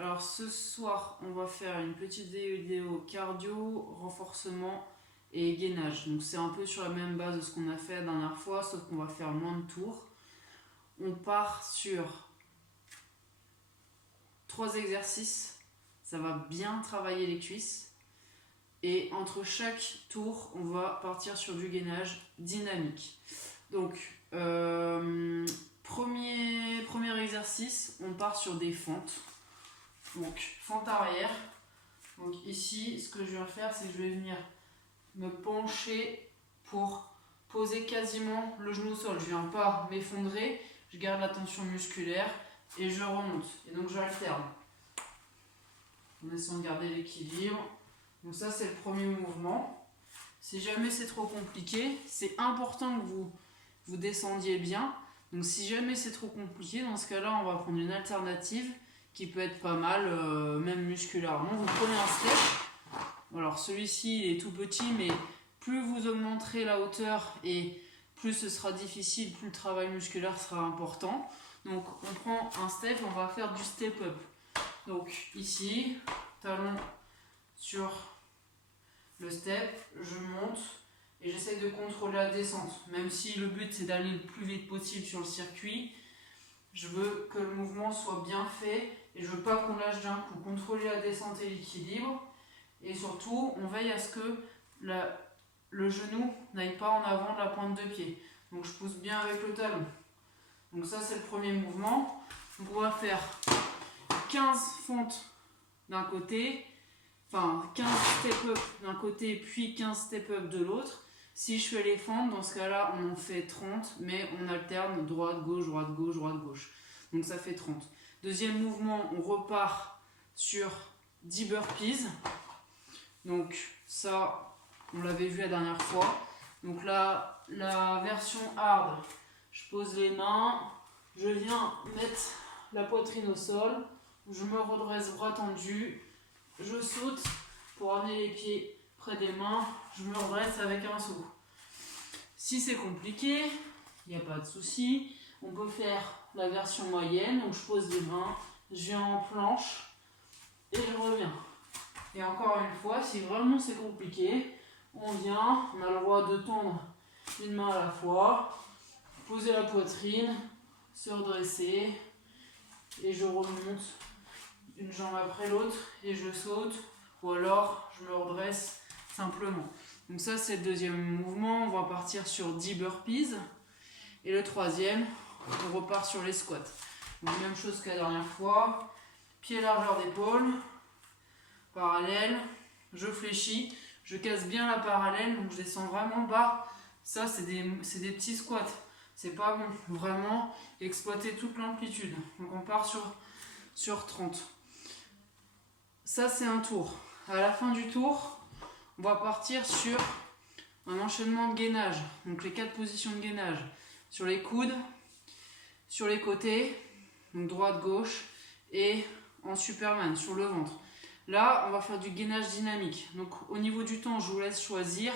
Alors ce soir, on va faire une petite vidéo cardio, renforcement et gainage. Donc c'est un peu sur la même base de ce qu'on a fait la dernière fois, sauf qu'on va faire moins de tours. On part sur 3 exercices, ça va bien travailler les cuisses. Et entre chaque tour, on va partir sur du gainage dynamique. Donc, premier exercice, on part sur des fentes. Donc, fente arrière. Donc ici, ce que je viens faire, c'est que je vais venir me pencher pour poser quasiment le genou au sol. Je ne viens pas m'effondrer, je garde la tension musculaire et je remonte. Et donc j'alterne en essayant de garder l'équilibre. Donc ça, c'est le premier mouvement. Si jamais c'est trop compliqué, c'est important que vous descendiez bien. Donc si jamais c'est trop compliqué, dans ce cas-là, on va prendre une alternative qui peut être pas mal, même musculairement. Vous prenez un step. Alors celui-ci il est tout petit, mais plus vous augmenterez la hauteur et plus ce sera difficile, plus le travail musculaire sera important. Donc on prend un step, on va faire du step up. Donc ici, talon sur le step, je monte et j'essaie de contrôler la descente. Même si le but c'est d'aller le plus vite possible sur le circuit, je veux que le mouvement soit bien fait et je veux pas qu'on lâche d'un coup. Contrôler la descente et l'équilibre. Et surtout, on veille à ce que le genou n'aille pas en avant de la pointe de pied. Donc je pousse bien avec le talon. Donc ça, c'est le premier mouvement. Donc on va faire 15 fentes d'un côté, enfin 15 step-up d'un côté, puis 15 step-up de l'autre. Si je fais les fentes, dans ce cas-là, on en fait 30, mais on alterne droite, gauche, droite, gauche, droite, gauche. Donc ça fait 30. Deuxième mouvement, on repart sur 10 burpees. Donc ça, on l'avait vu la dernière fois. Donc là, la version hard, je pose les mains, je viens mettre la poitrine au sol, je me redresse bras tendus, je saute pour amener les pieds près des mains, je me redresse avec un saut. Si c'est compliqué, il n'y a pas de souci, on peut faire la version moyenne, donc je pose les mains, je viens en planche et je reviens. Et encore une fois, si vraiment c'est compliqué, on vient, on a le droit de tendre une main à la fois, poser la poitrine, se redresser, et je remonte une jambe après l'autre, et je saute, ou alors je me redresse simplement. Donc ça, c'est le deuxième mouvement, on va partir sur 10 burpees. Et le troisième, on repart sur les squats. Donc même chose que la dernière fois, pied largeur d'épaule, parallèle, je fléchis, je casse bien la parallèle, donc je descends vraiment bas. Ça, c'est des petits squats. C'est pas bon. Vraiment, exploiter toute l'amplitude. Donc on part sur 30. Ça, c'est un tour. À la fin du tour, on va partir sur un enchaînement de gainage. Donc les 4 positions de gainage. Sur les coudes, sur les côtés, donc droite, gauche, et en Superman, sur le ventre. Là, on va faire du gainage dynamique. Donc au niveau du temps, je vous laisse choisir.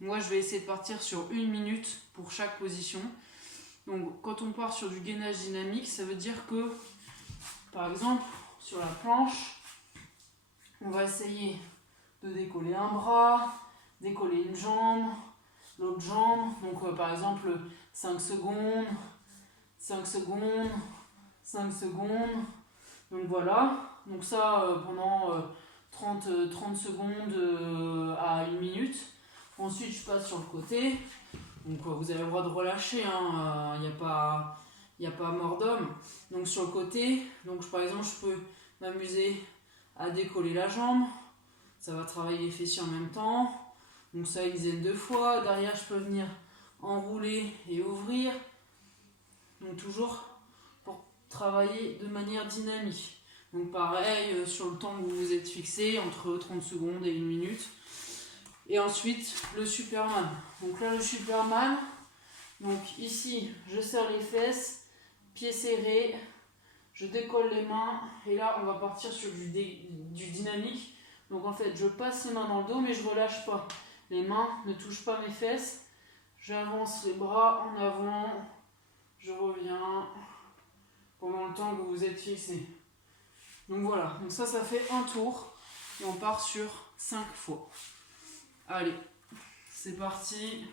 Moi, je vais essayer de partir sur 1 minute pour chaque position. Donc quand on part sur du gainage dynamique, ça veut dire que, par exemple, sur la planche, on va essayer de décoller un bras, décoller une jambe, l'autre jambe. Donc par exemple, 5 secondes, 5 secondes, 5 secondes. Donc voilà. Donc ça pendant 30 secondes à 1 minute. Ensuite, je passe sur le côté. Donc vous avez le droit de relâcher, hein, y a pas mort d'homme. Donc sur le côté, donc par exemple, je peux m'amuser à décoller la jambe. Ça va travailler les fessiers en même temps. Donc ça une dizaine de fois. Derrière, je peux venir enrouler et ouvrir. Donc toujours pour travailler de manière dynamique. Donc pareil, sur le temps que vous vous êtes fixé, entre 30 secondes et 1 minute. Et ensuite, le Superman. Donc là, le Superman, donc ici, je serre les fesses, pieds serrés, je décolle les mains, et là, on va partir sur du dynamique. Donc en fait, je passe les mains dans le dos, mais je ne relâche pas. Les mains ne touchent pas mes fesses. J'avance les bras en avant, je reviens pendant le temps que vous êtes fixé. Donc voilà, donc ça fait un tour et on part sur 5 fois. Allez, c'est parti.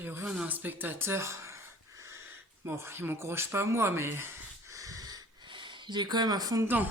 priori, on a un spectateur. Bon, il m'encourage pas moi, mais il est quand même à fond dedans.